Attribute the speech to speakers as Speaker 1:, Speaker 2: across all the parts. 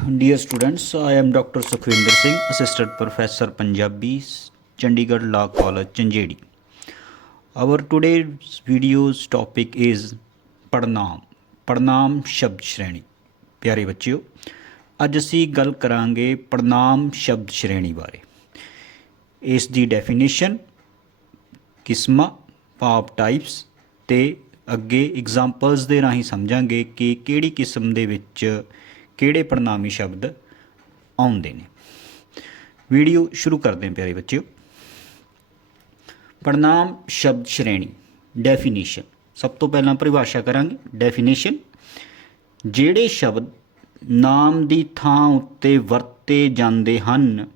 Speaker 1: Dear students, I am Dr. Sukhvinder Singh, Assistant Professor Punjabi, Chandigarh Law College, Chanjedi. Our today's video's topic is ਪੜਨਾਮ ਪੜਨਾਮ ਸ਼ਬਦ ਸ਼੍ਰੇਣੀ ਪਿਆਰੇ ਬੱਚਿਓ ਅੱਜ ਅਸੀਂ ਗੱਲ ਕਰਾਂਗੇ ਪੜਨਾਮ ਸ਼ਬਦ ਸ਼੍ਰੇਣੀ ਬਾਰੇ ਇਸ ਦੀ ਡੈਫੀਨੇਸ਼ਨ ਕਿਸਮਾਂ ਭਾਵ ਟਾਈਪਸ ਤੇ ਅੱਗੇ ਐਗਜ਼ਾਮਪਲਸ ਦੇ ਰਾਹੀਂ ਸਮਝਾਂਗੇ ਕਿ ਕਿਹੜੀ ਕਿਸਮ ਦੇ ਵਿੱਚ ਕਿਹੜੇ ਪੜਨਾਮੀ ਸ਼ਬਦ ਆਉਂਦੇ ਨੇ? ਵੀਡੀਓ ਸ਼ੁਰੂ ਕਰਦੇ ਹਾਂ ਪਿਆਰੇ ਬੱਚਿਓ। ਪੜਨਾਮ ਸ਼ਬਦ ਸ਼੍ਰੇਣੀ ਡੈਫੀਨੇਸ਼ਨ ਸਭ ਤੋਂ ਪਹਿਲਾਂ ਪਰਿਭਾਸ਼ਾ ਕਰਾਂਗੇ ਡੈਫੀਨੇਸ਼ਨ ਜਿਹੜੇ ਸ਼ਬਦ ਨਾਮ ਦੀ ਥਾਂ ਉੱਤੇ ਵਰਤੇ ਜਾਂਦੇ ਹਨ,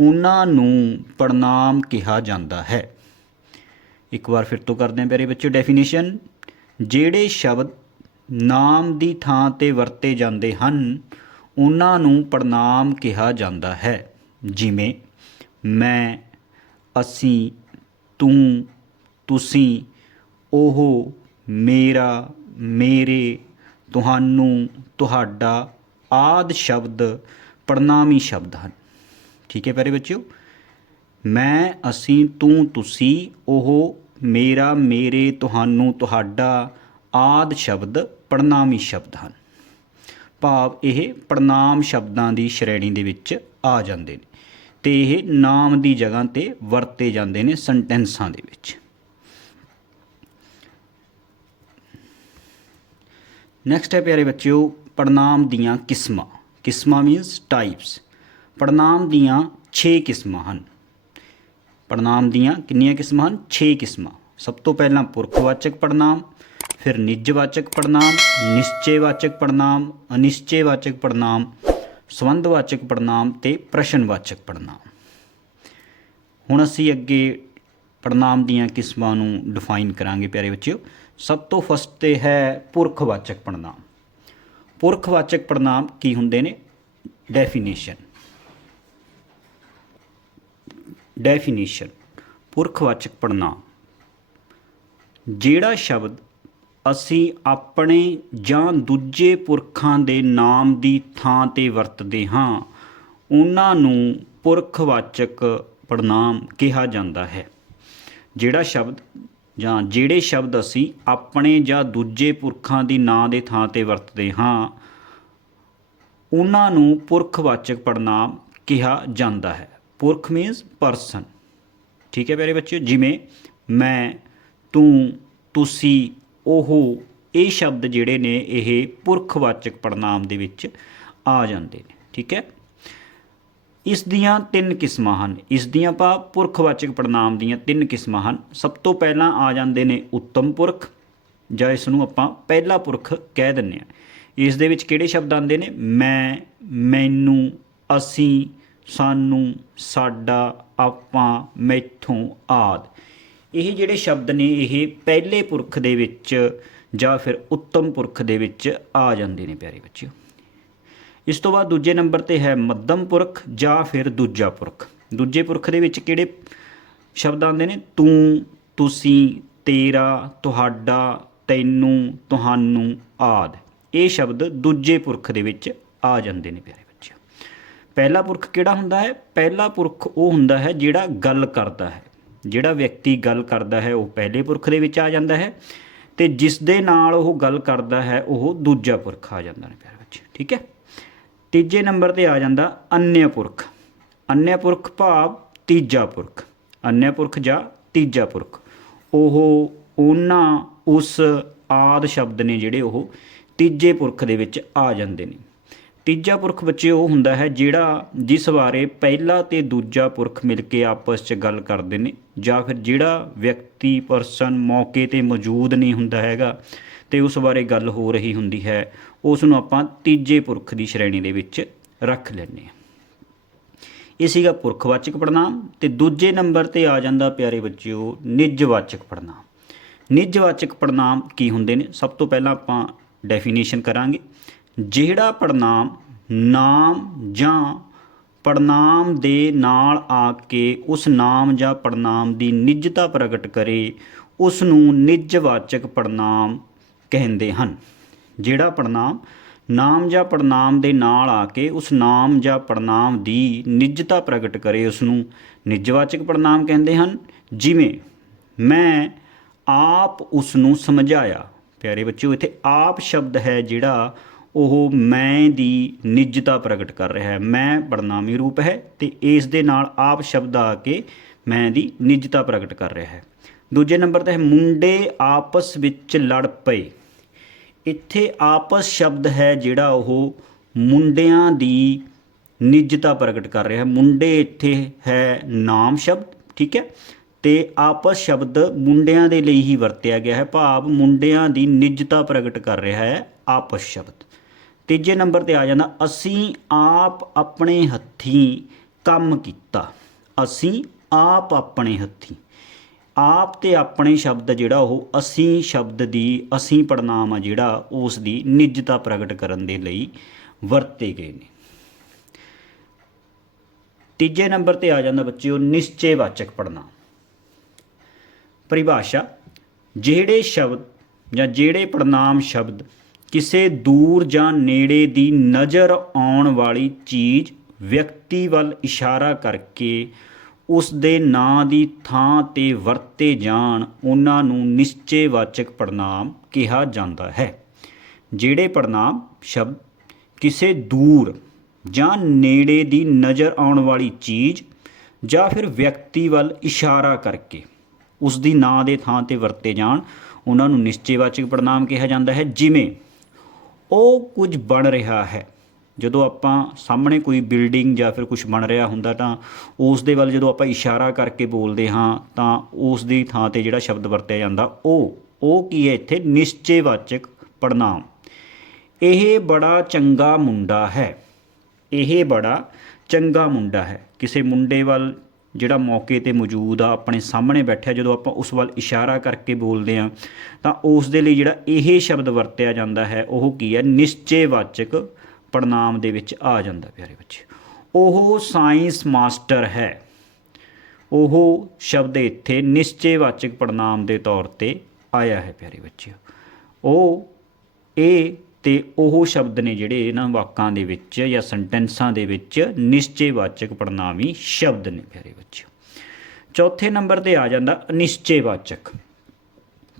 Speaker 1: ਉਹਨਾਂ ਨੂੰ ਪੜਨਾਮ ਕਿਹਾ ਜਾਂਦਾ ਹੈ। ਇੱਕ ਵਾਰ ਫਿਰ ਤੋਂ ਕਰਦੇ ਹਾਂ ਪਿਆਰੇ ਬੱਚਿਓ ਡੈਫੀਨੇਸ਼ਨ ਜਿਹੜੇ ਸ਼ਬਦ ਨਾਮ ਦੀ ਥਾਂ ਤੇ ਵਰਤੇ ਜਾਂਦੇ ਹਨ, ਉਹਨਾਂ ਨੂੰ ਪ੍ਰਣਾਮ ਕਿਹਾ ਜਾਂਦਾ ਹੈ। ਜਿਵੇਂ, ਮੈਂ, ਅਸੀਂ, ਤੂੰ, ਤੁਸੀਂ, ਉਹ, ਮੇਰਾ, ਮੇਰੇ, ਤੁਹਾਨੂੰ, ਤੁਹਾਡਾ ਆਦ ਸ਼ਬਦ ਪੜਨਾਮੀ ਸ਼ਬਦ ਹਨ। ਠੀਕ ਹੈ ਪਿਆਰੇ ਬੱਚਿਓ? ਮੈਂ, ਅਸੀਂ, ਤੂੰ, ਤੁਸੀਂ, ਉਹ, ਮੇਰਾ, ਮੇਰੇ, ਤੁਹਾਨੂੰ, ਤੁਹਾਡਾ ਆਦ ਸ਼ਬਦ ਪੜਨਾਮੀ ਸ਼ਬਦ ਹਨ। ਭਾਵ ਇਹ ਪੜਨਾਮ ਸ਼ਬਦਾਂ ਦੀ ਸ਼੍ਰੇਣੀ ਦੇ ਵਿੱਚ ਆ ਜਾਂਦੇ ਨੇ ਤੇ ਇਹ ਨਾਮ ਦੀ ਜਗ੍ਹਾ ਤੇ ਵਰਤੇ ਜਾਂਦੇ ਨੇ ਸੈਂਟੈਂਸਾਂ ਦੇ ਵਿੱਚ। ਨੈਕਸਟ ਹੈ ਪਿਆਰੇ ਬੱਚਿਓ ਪੜਨਾਮ ਦੀਆਂ ਕਿਸਮਾਂ। ਕਿਸਮਾਂ ਮੀਨਸ ਟਾਈਪਸ ਪੜਨਾਮ ਦੀਆਂ 6 ਕਿਸਮਾਂ ਹਨ। ਪੜਨਾਮ ਦੀਆਂ ਕਿੰਨੀਆਂ ਕਿਸਮਾਂ ਹਨ? 6 ਕਿਸਮਾਂ। ਸਭ ਤੋਂ ਪਹਿਲਾਂ ਪੁਰਖਵਾਚਕ ਪੜਨਾਮ ਫਿਰ ਨਿੱਜਵਾਚਕ ਪੜਨਾਮ ਨਿਸ਼ਚੈਵਾਚਕ ਪੜਨਾਮ ਅਨਿਸ਼ਚੈਵਾਚਕ ਪੜਨਾਮ ਸੰਬੰਧਵਾਚਕ ਪੜਨਾਮ ਤੇ ਪ੍ਰਸ਼ਨਵਾਚਕ ਪੜਨਾਮ ਹੁਣ ਅਸੀਂ ਅੱਗੇ ਪੜਨਾਮ ਦੀਆਂ ਕਿਸਮਾਂ ਨੂੰ ਡਿਫਾਈਨ ਕਰਾਂਗੇ ਪਿਆਰੇ ਬੱਚਿਓ। ਸਭ ਤੋਂ ਫਸਟ ਤੇ ਹੈ ਪੁਰਖਵਾਚਕ ਪੜਨਾਮ ਪੁਰਖਵਾਚਕ ਪੜਨਾਮ ਕੀ ਹੁੰਦੇ ਨੇ? ਡੈਫੀਨੇਸ਼ਨ ਡੈਫੀਨੇਸ਼ਨ ਪੁਰਖਵਾਚਕ ਪੜਨਾਮ ਜਿਹੜਾ ਸ਼ਬਦ ਅਸੀਂ ਆਪਣੇ ਜਾਂ ਦੂਜੇ ਪੁਰਖਾਂ ਦੇ ਨਾਮ ਦੀ ਥਾਂ ਤੇ ਵਰਤਦੇ ਹਾਂ। ਉਹਨਾਂ ਨੂੰ ਪੁਰਖਵਾਚਕ ਪੜਨਾਮ ਕਿਹਾ ਜਾਂਦਾ ਹੈ। ਜਿਹੜਾ ਸ਼ਬਦ ਜਾਂ ਜਿਹੜੇ ਸ਼ਬਦ ਅਸੀਂ ਆਪਣੇ ਜਾਂ ਦੂਜੇ ਪੁਰਖਾਂ ਦੀ ਨਾਂ ਦੇ ਥਾਂ ਤੇ ਵਰਤਦੇ ਹਾਂ, ਉਹਨਾਂ ਨੂੰ ਪੁਰਖਵਾਚਕ ਪੜਨਾਮ ਕਿਹਾ ਜਾਂਦਾ ਹੈ। ਪੁਰਖ ਮੀਨਸ ਪਰਸਨ ਠੀਕ ਹੈ ਪਿਆਰੇ ਬੱਚਿਓ, ਜਿਵੇਂ ਮੈਂ, ਤੂੰ, ਤੁਸੀਂ ਉਹ ਇਹ ਸ਼ਬਦ ਜਿਹੜੇ ਨੇ, ਇਹ ਪੁਰਖਵਾਚਕ ਪੜਨਾਮ ਦੇ ਵਿੱਚ ਆ ਜਾਂਦੇ ਨੇ, ਠੀਕ ਹੈ? ਇਸ ਦੀਆਂ ਤਿੰਨ ਕਿਸਮਾਂ ਹਨ। ਇਸ ਦੀਆਂ ਪਾ ਪੁਰਖਵਾਚਕ ਪੜਨਾਮ ਦੀਆਂ ਤਿੰਨ ਕਿਸਮਾਂ ਹਨ। ਸਭ ਤੋਂ ਪਹਿਲਾਂ ਆ ਜਾਂਦੇ ਨੇ ਉੱਤਮ ਪੁਰਖ, ਜਾਂ ਇਸ ਨੂੰ ਆਪਾਂ ਪਹਿਲਾ ਪੁਰਖ ਕਹਿ ਦਿੰਦੇ ਆ ਇਸ ਦੇ ਵਿੱਚ ਕਿਹੜੇ ਸ਼ਬਦ ਆਉਂਦੇ ਨੇ? ਮੈਂ, ਮੈਨੂੰ, ਅਸੀਂ, ਸਾਨੂੰ, ਸਾਡਾ, ਆਪਾਂ, ਮੈਥੋਂ ਆਦ। ਇਹ ਜਿਹੜੇ ਸ਼ਬਦ ਨੇ, ਇਹ ਪਹਿਲੇ ਪੁਰਖ ਦੇ ਵਿੱਚ ਜਾਂ ਫਿਰ ਉੱਤਮ ਪੁਰਖ ਦੇ ਵਿੱਚ ਆ ਜਾਂਦੇ ਨੇ ਪਿਆਰੇ ਬੱਚਿਓ। ਇਸ ਤੋਂ ਬਾਅਦ ਦੂਜੇ ਨੰਬਰ ਤੇ ਹੈ ਮੱਧਮ ਪੁਰਖ ਜਾਂ ਫਿਰ ਦੂਜਾ ਪੁਰਖ। ਦੂਜੇ ਪੁਰਖ ਦੇ ਵਿੱਚ ਕਿਹੜੇ ਸ਼ਬਦ ਆਉਂਦੇ ਨੇ? ਤੂੰ, ਤੁਸੀਂ, ਤੇਰਾ, ਤੁਹਾਡਾ, ਤੈਨੂੰ, ਤੁਹਾਨੂੰ ਆਦ। ਇਹ ਸ਼ਬਦ ਦੂਜੇ ਪੁਰਖ ਦੇ ਵਿੱਚ ਆ ਜਾਂਦੇ ਨੇ ਪਿਆਰੇ ਬੱਚਿਓ। ਪਹਿਲਾ ਪੁਰਖ ਕਿਹੜਾ ਹੁੰਦਾ ਹੈ? ਪਹਿਲਾ ਪੁਰਖ ਉਹ ਹੁੰਦਾ ਹੈ ਜਿਹੜਾ ਗੱਲ ਕਰਦਾ ਹੈ। ਜਿਹੜਾ ਵਿਅਕਤੀ ਗੱਲ ਕਰਦਾ ਹੈ, ਉਹ ਪਹਿਲੇ ਪੁਰਖ ਦੇ ਵਿੱਚ ਆ ਜਾਂਦਾ ਹੈ ਤੇ ਜਿਸ ਦੇ ਨਾਲ ਉਹ ਗੱਲ ਕਰਦਾ ਹੈ, ਉਹ ਦੂਜਾ ਪੁਰਖ ਆ ਜਾਂਦਾ ਨੇ ਪਿਆਰੇ ਬੱਚੇ, ਠੀਕ ਹੈ? ਤੀਜੇ ਨੰਬਰ ਤੇ ਆ ਜਾਂਦਾ ਅਨਯ ਪੁਰਖ। ਅਨਯ ਪੁਰਖ ਭਾਵ ਤੀਜਾ ਪੁਰਖ। ਅਨਯ ਪੁਰਖ ਜਾਂ ਤੀਜਾ ਪੁਰਖ। ਉਹ ਉਹਨਾਂ, ਉਸ ਆਦ ਸ਼ਬਦ ਨੇ ਜਿਹੜੇ ਉਹ ਤੀਜੇ ਪੁਰਖ ਦੇ ਵਿੱਚ ਆ ਜਾਂਦੇ ਨੇ। ਤੀਜਾ ਪੁਰਖ ਬੱਚੇ, ਉਹ ਹੁੰਦਾ ਹੈ ਜਿਹੜਾ ਜਿਸ ਬਾਰੇ ਪਹਿਲਾ ਤੇ ਦੂਜਾ ਪੁਰਖ ਮਿਲ ਕੇ ਆਪਸ 'ਚ ਗੱਲ ਕਰਦੇ ਨੇ, ਜਾਂ ਫਿਰ ਜਿਹੜਾ ਵਿਅਕਤੀ, ਪਰਸਨ ਮੌਕੇ ਤੇ ਮੌਜੂਦ ਨਹੀਂ ਹੁੰਦਾ ਹੈਗਾ ਤੇ ਉਸ ਬਾਰੇ ਗੱਲ ਹੋ ਰਹੀ ਹੁੰਦੀ ਹੈ, ਉਸ ਨੂੰ ਆਪਾਂ ਤੀਜੇ ਪੁਰਖ ਦੀ ਸ਼੍ਰੇਣੀ ਦੇ ਵਿੱਚ ਰੱਖ ਲੈਂਦੇ ਹਾਂ। ਇਹ ਸੀਗਾ ਪੁਰਖਵਾਚਕ ਪੜਨਾਮ ਤੇ ਦੂਜੇ ਨੰਬਰ ਤੇ ਆ ਜਾਂਦਾ ਪਿਆਰੇ ਬੱਚਿਓ, ਨਿੱਜਵਾਚਕ ਪੜਨਾਮ ਨਿੱਜਵਾਚਕ ਪੜਨਾਮ ਕੀ ਹੁੰਦੇ ਨੇ? ਸਭ ਤੋਂ ਪਹਿਲਾਂ ਆਪਾਂ ਡੈਫੀਨੇਸ਼ਨ ਕਰਾਂਗੇ। ਜਿਹੜਾ ਪੜਨਾਮ ਨਾਮ ਜਾਂ ਪੜਨਾਮ ਦੇ ਨਾਲ ਆ ਕੇ ਉਸ ਨਾਮ ਜਾਂ ਪੜਨਾਮ ਦੀ ਨਿੱਜਤਾ ਪ੍ਰਗਟ ਕਰੇ ਉਸ ਨੂੰ ਨਿੱਜਵਾਚਕ ਪੜਨਾਮ ਕਹਿੰਦੇ ਹਨ। ਜਿਹੜਾ ਪੜਨਾਮ ਨਾਮ ਜਾਂ ਪੜਨਾਮ ਦੇ ਨਾਲ ਆ ਕੇ ਉਸ ਨਾਮ ਜਾਂ ਪੜਨਾਮ ਦੀ ਨਿੱਜਤਾ ਪ੍ਰਗਟ ਕਰੇ ਉਸ ਨੂੰ ਨਿਜਵਾਚਕ ਪੜਨਾਮ ਕਹਿੰਦੇ ਹਨ। ਜਿਵੇਂ, ਮੈਂ ਆਪ ਉਸ ਨੂੰ ਸਮਝਾਇਆ। ਪਿਆਰੇ ਬੱਚਿਓ, ਇੱਥੇ ਆਪ ਸ਼ਬਦ ਹੈ ਜਿਹੜਾ ਉਹ ਮੈਂ ਦੀ ਨਿੱਜਤਾ ਪ੍ਰਗਟ ਕਰ ਰਿਹਾ ਹੈ। ਮੈਂ ਪੜਨਾਮੀ ਰੂਪ ਹੈ ਤੇ ਇਸ ਦੇ ਨਾਲ ਆਪ ਸ਼ਬਦ ਆ ਕੇ ਮੈਂ ਦੀ ਨਿੱਜਤਾ ਪ੍ਰਗਟ ਕਰ ਰਿਹਾ ਹੈ। ਦੂਜੇ ਨੰਬਰ ਤੇ ਹੈ, ਮੁੰਡੇ ਆਪਸ ਵਿੱਚ ਲੜ ਪਏ। ਇੱਥੇ ਆਪਸ ਸ਼ਬਦ ਹੈ ਜਿਹੜਾ ਉਹ ਮੁੰਡਿਆਂ ਦੀ ਨਿੱਜਤਾ ਪ੍ਰਗਟ ਕਰ ਰਿਹਾ ਹੈ। ਮੁੰਡੇ ਇੱਥੇ ਹੈ ਨਾਮ ਸ਼ਬਦ, ਠੀਕ ਹੈ? ਤੇ ਆਪਸ ਸ਼ਬਦ ਮੁੰਡਿਆਂ ਦੇ ਲਈ ਹੀ ਵਰਤਿਆ ਗਿਆ ਹੈ। ਭਾਵ ਮੁੰਡਿਆਂ ਦੀ ਨਿੱਜਤਾ ਪ੍ਰਗਟ ਕਰ ਰਿਹਾ ਹੈ ਆਪਸ ਸ਼ਬਦ। ਤੀਜੇ ਨੰਬਰ ਤੇ ਆ ਜਾਂਦਾ, ਅਸੀਂ ਆਪ ਆਪਣੇ ਹੱਥੀਂ ਕੰਮ ਕੀਤਾ। ਅਸੀਂ ਆਪ ਆਪਣੇ ਹੱਥੀਂ। ਆਪ ਤੇ ਆਪਣੇ ਸ਼ਬਦ ਜਿਹੜਾ ਉਹ, ਅਸੀਂ ਸ਼ਬਦ ਦੀ, ਅਸੀਂ ਪੜਨਾਮ ਆ ਜਿਹੜਾ, ਉਸ ਦੀ ਨਿੱਜਤਾ ਪ੍ਰਗਟ ਕਰਨ ਦੇ ਲਈ ਵਰਤੇ ਗਏ ਨੇ। ਤੀਜੇ ਨੰਬਰ ਤੇ ਆ ਜਾਂਦਾ ਬੱਚਿਓ, ਨਿਸ਼ਚੈਵਾਚਕ ਪੜਨਾਮ ਪਰਿਭਾਸ਼ਾ, ਜਿਹੜੇ ਸ਼ਬਦ ਜਾਂ ਜਿਹੜੇ ਪੜਨਾਮ ਸ਼ਬਦ ਕਿਸੇ ਦੂਰ ਜਾਂ ਨੇੜੇ ਦੀ ਨਜ਼ਰ ਆਉਣ ਵਾਲੀ ਚੀਜ਼ ਵਿਅਕਤੀ ਵੱਲ ਇਸ਼ਾਰਾ ਕਰਕੇ ਉਸ ਦੇ ਨਾਂ ਦੀ ਥਾਂ ਤੇ ਵਰਤੇ ਜਾਣ ਉਹਨਾਂ ਨੂੰ ਨਿਸ਼ਚੈਵਾਚਕ ਪੜਨਾਮ ਕਿਹਾ ਜਾਂਦਾ ਹੈ। ਜਿਹੜੇ ਪੜਨਾਮ ਸ਼ਬਦ ਕਿਸੇ ਦੂਰ ਜਾਂ ਨੇੜੇ ਦੀ ਨਜ਼ਰ ਆਉਣ ਵਾਲੀ ਚੀਜ਼ ਜਾਂ ਫਿਰ ਵਿਅਕਤੀ ਵੱਲ ਇਸ਼ਾਰਾ ਕਰਕੇ ਉਸ ਦੀ ਨਾਂ ਦੇ ਥਾਂ ਤੇ ਵਰਤੇ ਜਾਣ, ਉਹਨਾਂ ਨੂੰ ਨਿਸ਼ਚੈਵਾਚਕ ਪੜਨਾਮ ਕਿਹਾ ਜਾਂਦਾ ਹੈ। ਜਿਵੇਂ ਉਹ ਕੁਝ ਬਣ ਰਿਹਾ ਹੈ। ਜਦੋਂ ਆਪਾਂ ਸਾਹਮਣੇ ਕੋਈ ਬਿਲਡਿੰਗ ਜਾਂ ਫਿਰ ਕੁਝ ਬਣ ਰਿਹਾ ਹੁੰਦਾ ਤਾਂ ਉਸ ਦੇ ਵੱਲ ਜਦੋਂ ਆਪਾਂ ਇਸ਼ਾਰਾ ਕਰਕੇ ਬੋਲਦੇ ਹਾਂ ਤਾਂ ਉਸ ਦੀ ਥਾਂ ਤੇ ਜਿਹੜਾ ਸ਼ਬਦ ਵਰਤਿਆ ਜਾਂਦਾ, ਉਹ ਉਹ ਕੀ ਹੈ ਇੱਥੇ? ਨਿਸ਼ਚੈਵਾਚਕ ਪੜਨਾਮ ਇਹ ਬੜਾ ਚੰਗਾ ਮੁੰਡਾ ਹੈ। ਇਹ ਬੜਾ ਚੰਗਾ ਮੁੰਡਾ ਹੈ। ਕਿਸੇ ਮੁੰਡੇ ਵੱਲ ਜਿਹੜਾ ਮੌਕੇ ਤੇ ਮੌਜੂਦ ਆ, ਆਪਣੇ ਸਾਹਮਣੇ ਬੈਠਿਆ, ਜਦੋਂ ਆਪਾਂ ਉਸ ਵੱਲ ਇਸ਼ਾਰਾ ਕਰਕੇ ਬੋਲਦੇ ਆ ਤਾਂ ਉਸ ਦੇ ਲਈ ਜਿਹੜਾ ਇਹ ਸ਼ਬਦ ਵਰਤਿਆ ਜਾਂਦਾ ਹੈ, ਉਹ ਕੀ ਹੈ? ਨਿਸ਼ਚੈਵਾਚਕ ਪੜਨਾਮ ਦੇ ਵਿੱਚ ਆ ਜਾਂਦਾ, ਪਿਆਰੇ ਬੱਚੇ। ਉਹ ਸਾਇੰਸ ਮਾਸਟਰ ਹੈ। ਉਹ ਸ਼ਬਦ ਇੱਥੇ ਨਿਸ਼ਚੈਵਾਚਕ ਪੜਨਾਮ ਦੇ ਤੌਰ ਤੇ ਆਇਆ ਹੈ, ਪਿਆਰੇ ਬੱਚਿਓ। ਉਹ, ਇਹ ਤੇ ਉਹ ਸ਼ਬਦ ਨੇ ਜਿਹੜੇ ਇਹਨਾਂ ਵਾਕਾਂ ਦੇ ਵਿੱਚ ਜਾਂ ਸੈਂਟੈਂਸਾਂ ਦੇ ਵਿੱਚ ਨਿਸ਼ਚੈਵਾਚਕ ਪੜਨਾਮੀ ਸ਼ਬਦ ਨੇ ਪਿਆਰੇ ਬੱਚਿਓ। ਚੌਥੇ ਨੰਬਰ ਤੇ ਆ ਜਾਂਦਾ ਅਨਿਸ਼ਚੈਵਾਚਕ।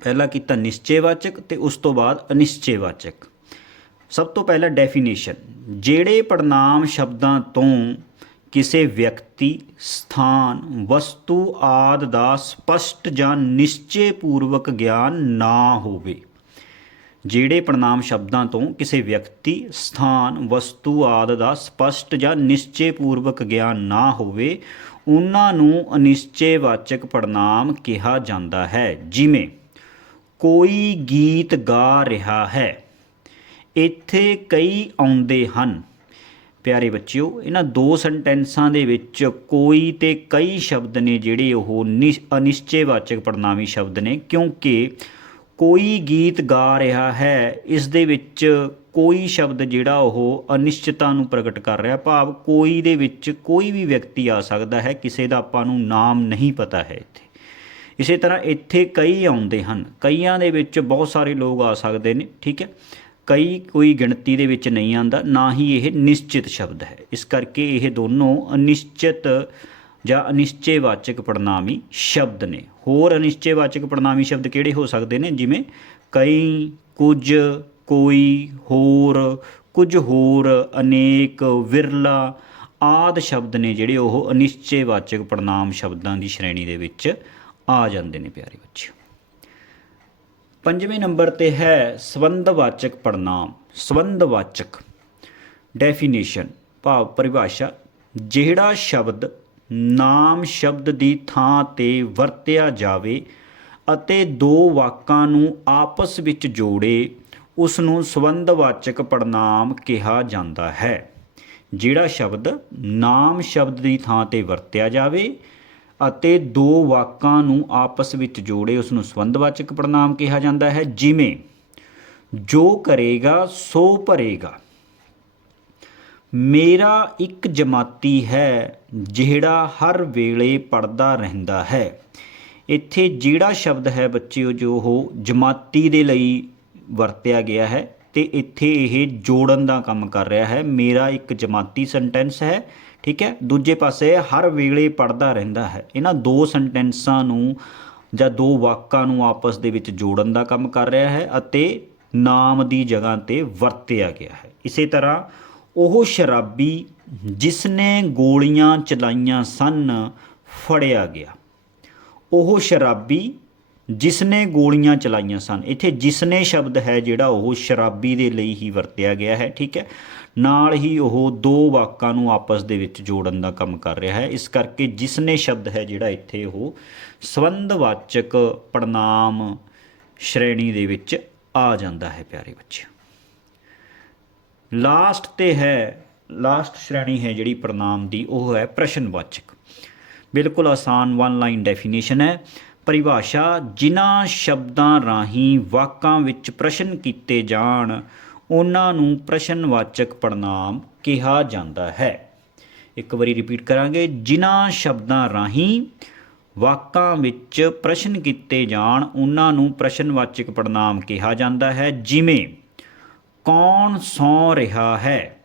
Speaker 1: ਪਹਿਲਾ ਕੀਤਾ ਨਿਸ਼ਚੈਵਾਚਕ ਤੇ ਉਸ ਤੋਂ ਬਾਅਦ ਅਨਿਸ਼ਚੈਵਾਚਕ। ਸਭ ਤੋਂ ਪਹਿਲਾਂ ਡੈਫੀਨੇਸ਼ਨ ਜਿਹੜੇ ਪੜਨਾਮ ਸ਼ਬਦਾਂ ਤੋਂ ਕਿਸੇ ਵਿਅਕਤੀ, ਸਥਾਨ, ਵਸਤੂ ਆਦ ਦਾ ਸਪਸ਼ਟ ਜਾਂ ਨਿਸ਼ਚੈ ਪੂਰਵਕ ਗਿਆਨ ਨਾ ਹੋਵੇ ਜਿਹੜੇ ਪੜਨਾਮ ਸ਼ਬਦਾਂ ਤੋਂ ਕਿਸੇ ਵਿਅਕਤੀ, ਸਥਾਨ, ਵਸਤੂ ਆਦ ਦਾ ਸਪਸ਼ਟ ਜਾਂ ਨਿਸ਼ਚੈ ਪੂਰਵਕ ਗਿਆਨ ਨਾ ਹੋਵੇ, ਉਹਨਾਂ ਨੂੰ ਅਨਿਸ਼ਚੈਵਾਚਕ ਪੜਨਾਮ ਕਿਹਾ ਜਾਂਦਾ ਹੈ। ਜਿਵੇਂ, ਕੋਈ ਗੀਤ ਗਾ ਰਿਹਾ ਹੈ, ਇੱਥੇ ਕਈ ਆਉਂਦੇ ਹਨ। ਪਿਆਰੇ ਬੱਚਿਓ, ਇਹਨਾਂ ਦੋ ਸੈਂਟੈਂਸਾਂ ਦੇ ਵਿੱਚ ਕੋਈ ਤੇ ਕਈ ਸ਼ਬਦ ਨੇ ਜਿਹੜੇ ਉਹ ਨਿਸ਼- ਅਨਿਸ਼ਚੈਵਾਚਕ ਪੜਨਾਮੀ ਸ਼ਬਦ ਨੇ, ਕਿਉਂਕਿ ਕੋਈ ਗੀਤ ਗਾ ਰਿਹਾ ਹੈ, ਇਸ ਦੇ ਵਿੱਚ ਕੋਈ ਸ਼ਬਦ ਜਿਹੜਾ ਉਹ ਅਨਿਸ਼ਚਿਤਤਾ ਨੂੰ ਪ੍ਰਗਟ ਕਰ ਰਿਹਾ, ਭਾਵ ਕੋਈ ਦੇ ਵਿੱਚ ਕੋਈ ਵੀ ਵਿਅਕਤੀ ਆ ਸਕਦਾ ਹੈ, ਕਿਸੇ ਦਾ ਆਪਾਂ ਨੂੰ ਨਾਮ ਨਹੀਂ ਪਤਾ ਹੈ ਇੱਥੇ। ਇਸੇ ਤਰ੍ਹਾਂ ਇੱਥੇ ਕਈ ਆਉਂਦੇ ਹਨ, ਕਈਆਂ ਦੇ ਵਿੱਚ ਬਹੁਤ ਸਾਰੇ ਲੋਕ ਆ ਸਕਦੇ ਨੇ, ਠੀਕ ਹੈ? ਕਈ ਕੋਈ ਗਿਣਤੀ ਦੇ ਵਿੱਚ ਨਹੀਂ ਆਂਦਾ ਨਾ ਹੀ ਇਹ ਨਿਸ਼ਚਿਤ ਸ਼ਬਦ ਹੈ। ਇਸ ਕਰਕੇ ਇਹ ਦੋਨੋਂ ਅਨਿਸ਼ਚਿਤ ਜਾਂ ਅਨਿਸ਼ਚੈਵਾਚਕ ਪੜਨਾਮੀ ਸ਼ਬਦ ਨੇ। ਹੋਰ ਅਨਿਸ਼ਚੈਵਾਚਕ ਪੜਨਾਮੀ ਸ਼ਬਦ ਕਿਹੜੇ ਹੋ ਸਕਦੇ ਨੇ? ਜਿਵੇਂ ਕਈ, ਕੁਝ, ਕੋਈ, ਹੋਰ, ਕੁਝ ਹੋਰ, ਅਨੇਕ, ਵਿਰਲਾ ਆਦ ਸ਼ਬਦ ਨੇ ਜਿਹੜੇ ਉਹ ਅਨਿਸ਼ਚੈਵਾਚਕ ਪੜਨਾਮ ਸ਼ਬਦਾਂ ਦੀ ਸ਼੍ਰੇਣੀ ਦੇ ਵਿੱਚ ਆ ਜਾਂਦੇ ਨੇ ਪਿਆਰੇ ਬੱਚਿਓ। ਪੰਜਵੇਂ ਨੰਬਰ ਤੇ ਹੈ ਸੰਬੰਧਵਾਚਕ ਪੜਨਾਮ ਸੰਬੰਧਵਾਚਕ ਡੈਫੀਨੇਸ਼ਨ ਭਾਵ ਪਰਿਭਾਸ਼ਾ। ਜਿਹੜਾ ਸ਼ਬਦ ਨਾਮ ਸ਼ਬਦ ਦੀ ਥਾਂ ਤੇ ਵਰਤਿਆ ਜਾਵੇ ਅਤੇ ਦੋ ਵਾਕਾਂ ਨੂੰ ਆਪਸ ਵਿੱਚ ਜੋੜੇ ਉਸ ਨੂੰ ਸੰਬੰਧਵਾਚਕ ਪੜਨਾਮ ਕਿਹਾ ਜਾਂਦਾ ਹੈ, ਜਿਹੜਾ ਸ਼ਬਦ ਨਾਮ ਸ਼ਬਦ ਦੀ ਥਾਂ ਤੇ ਵਰਤਿਆ ਜਾਵੇ ਅਤੇ ਦੋ ਵਾਕਾਂ ਨੂੰ ਆਪਸ ਵਿੱਚ ਜੋੜੇ ਉਸ ਨੂੰ ਸੰਬੰਧਵਾਚਕ ਪੜਨਾਮ ਕਿਹਾ ਜਾਂਦਾ ਹੈ। ਜਿਵੇਂ, ਜੋ ਕਰੇਗਾ, ਸੋ ਭਰੇਗਾ। ਮੇਰਾ ਇੱਕ ਜਮਾਤੀ ਹੈ ਜਿਹੜਾ ਹਰ ਵੇਲੇ ਪੜਦਾ ਰਹਿੰਦਾ ਹੈ। ਇੱਥੇ ਜਿਹੜਾ ਸ਼ਬਦ ਹੈ ਬੱਚਿਓ, ਜੋ ਉਹ ਜਮਾਤੀ ਦੇ ਲਈ ਵਰਤਿਆ ਗਿਆ ਹੈ ਤੇ ਇੱਥੇ ਇਹ ਜੋੜਨ ਦਾ ਕੰਮ ਕਰ ਰਿਹਾ ਹੈ। ਮੇਰਾ ਇੱਕ ਜਮਾਤੀ ਸੈਂਟੈਂਸ ਹੈ, ਠੀਕ ਹੈ? ਦੂਜੇ ਪਾਸੇ ਹਰ ਵੇਲੇ ਪੜਦਾ ਰਹਿੰਦਾ ਹੈ। ਇਹਨਾਂ ਦੋ ਸੈਂਟੈਂਸਾਂ ਨੂੰ ਜਾਂ ਦੋ ਵਾਕਾਂ ਨੂੰ ਆਪਸ ਦੇ ਵਿੱਚ ਜੋੜਨ ਦਾ ਕੰਮ ਕਰ ਰਿਹਾ ਹੈ ਅਤੇ ਨਾਮ ਦੀ ਜਗ੍ਹਾ ਤੇ ਵਰਤਿਆ ਗਿਆ ਹੈ। ਇਸੇ ਤਰ੍ਹਾਂ ਉਹ ਸ਼ਰਾਬੀ ਜਿਸ ਨੇ ਗੋਲੀਆਂ ਚਲਾਈਆਂ ਸਨ ਫੜਿਆ ਗਿਆ। ਉਹ ਸ਼ਰਾਬੀ ਜਿਸ ਨੇ ਗੋਲੀਆਂ ਚਲਾਈਆਂ ਸਨ। ਇੱਥੇ ਜਿਸ ਨੇ ਸ਼ਬਦ ਹੈ ਜਿਹੜਾ ਉਹ ਸ਼ਰਾਬੀ ਦੇ ਲਈ ਹੀ ਵਰਤਿਆ ਗਿਆ ਹੈ, ਠੀਕ ਹੈ? ਨਾਲ ਹੀ ਉਹ ਦੋ ਵਾਕਾਂ ਨੂੰ ਆਪਸ ਦੇ ਵਿੱਚ ਜੋੜਨ ਦਾ ਕੰਮ ਕਰ ਰਿਹਾ ਹੈ। ਇਸ ਕਰਕੇ ਜਿਸ ਨੇ ਸ਼ਬਦ ਹੈ ਜਿਹੜਾ ਇੱਥੇ ਉਹ ਸੰਬੰਧਵਾਚਕ ਪੜਨਾਮ ਸ਼੍ਰੇਣੀ ਦੇ ਵਿੱਚ ਆ ਜਾਂਦਾ ਹੈ, ਪਿਆਰੇ ਬੱਚਿਓ। ਲਾਸਟ ਤੇ ਹੈ, ਲਾਸਟ ਸ਼੍ਰੇਣੀ ਹੈ ਜਿਹੜੀ ਪ੍ਰਣਾਮ ਦੀ, ਉਹ ਹੈ ਪ੍ਰਸ਼ਨਵਾਚਕ। ਬਿਲਕੁਲ ਆਸਾਨ ਵਨ ਲਾਈਨ ਡੈਫੀਨੇਸ਼ਨ ਹੈ। ਪਰਿਭਾਸ਼ਾ, ਜਿਨ੍ਹਾਂ ਸ਼ਬਦਾਂ ਰਾਹੀਂ ਵਾਕਾਂ ਵਿੱਚ ਪ੍ਰਸ਼ਨ ਕੀਤੇ ਜਾਣ, ਉਹਨਾਂ ਨੂੰ ਪ੍ਰਸ਼ਨਵਾਚਕ ਪੜਨਾਮ ਕਿਹਾ ਜਾਂਦਾ ਹੈ। ਇੱਕ ਵਾਰੀ ਰਿਪੀਟ ਕਰਾਂਗੇ। ਜਿਨ੍ਹਾਂ ਸ਼ਬਦਾਂ ਰਾਹੀਂ ਵਾਕਾਂ ਵਿੱਚ ਪ੍ਰਸ਼ਨ ਕੀਤੇ ਜਾਣ, ਉਹਨਾਂ ਨੂੰ ਪ੍ਰਸ਼ਨਵਾਚਕ ਪ੍ਰਣਾਮ ਕਿਹਾ ਜਾਂਦਾ ਹੈ। ਜਿਵੇਂ ਕੌਣ ਸੌ ਰਿਹਾ ਹੈ?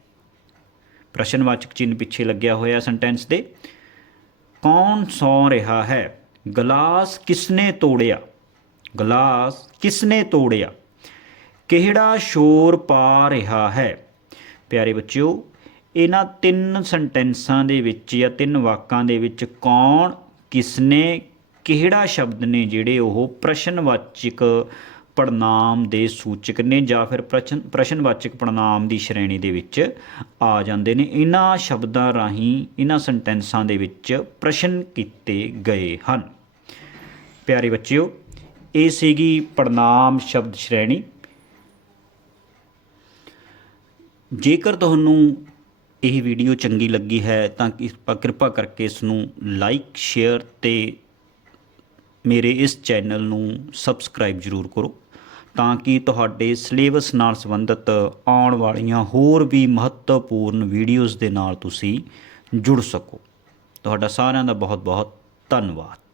Speaker 1: ਪ੍ਰਸ਼ਨਵਾਚਕ ਚਿੰਨ੍ਹ ਪਿੱਛੇ ਲੱਗਿਆ ਹੋਇਆ ਸੈਂਟੈਂਸ ਦੇ। ਕੌਣ ਸੌ ਰਿਹਾ ਹੈ? ਗਲਾਸ ਕਿਸਨੇ ਤੋੜਿਆ? ਗਲਾਸ ਕਿਸਨੇ ਤੋੜਿਆ? ਕਿਹੜਾ ਸ਼ੋਰ ਪਾ ਰਿਹਾ ਹੈ? ਪਿਆਰੇ ਬੱਚਿਓ, ਇਹਨਾਂ ਤਿੰਨ ਸੈਂਟੈਂਸਾਂ ਦੇ ਵਿੱਚ ਜਾਂ ਤਿੰਨ ਵਾਕਾਂ ਦੇ ਵਿੱਚ ਕੌਣ, ਕਿਸਨੇ, ਕਿਹੜਾ ਸ਼ਬਦ ਨੇ ਜਿਹੜੇ ਉਹ ਪ੍ਰਸ਼ਨਵਾਚਕ ਪੜਨਾਮ ਦੇ ਸੂਚਕ ਨੇ ਜਾਂ ਫਿਰ ਪ੍ਰਸ਼ਨ ਪ੍ਰਸ਼ਨਵਾਚਕ ਪੜਨਾਮ ਦੀ ਸ਼੍ਰੇਣੀ ਦੇ ਵਿੱਚ ਆ ਜਾਂਦੇ ਨੇ। ਇਹਨਾਂ ਸ਼ਬਦਾਂ ਰਾਹੀਂ, ਇਹਨਾਂ ਸੈਂਟੈਂਸਾਂ ਦੇ ਵਿੱਚ ਪ੍ਰਸ਼ਨ ਕੀਤੇ ਗਏ ਹਨ। ਪਿਆਰੇ ਬੱਚਿਓ, ਇਹ ਸੀਗੀ ਪੜਨਾਮ ਸ਼ਬਦ ਸ਼੍ਰੇਣੀ। ਜੇਕਰ ਤੁਹਾਨੂੰ ਇਹ ਵੀਡੀਓ ਚੰਗੀ ਲੱਗੀ ਹੈ, ਤਾਂ ਕਿਰਪਾ ਕਰਕੇ ਇਸ ਨੂੰ ਲਾਈਕ, ਸ਼ੇਅਰ ਤੇ ਮੇਰੇ ਇਸ ਚੈਨਲ ਨੂੰ ਸਬਸਕ੍ਰਾਈਬ ਜ਼ਰੂਰ ਕਰੋ। ਤਾਂ ਕਿ ਤੁਹਾਡੇ ਸਿਲੇਬਸ ਨਾਲ ਸੰਬੰਧਿਤ ਆਉਣ ਵਾਲੀਆਂ ਹੋਰ ਵੀ ਮਹੱਤਵਪੂਰਨ ਵੀਡੀਓਜ਼ ਦੇ ਨਾਲ ਤੁਸੀਂ ਜੁੜ ਸਕੋ। ਤੁਹਾਡਾ ਸਾਰਿਆਂ ਦਾ ਬਹੁਤ ਬਹੁਤ ਧੰਨਵਾਦ।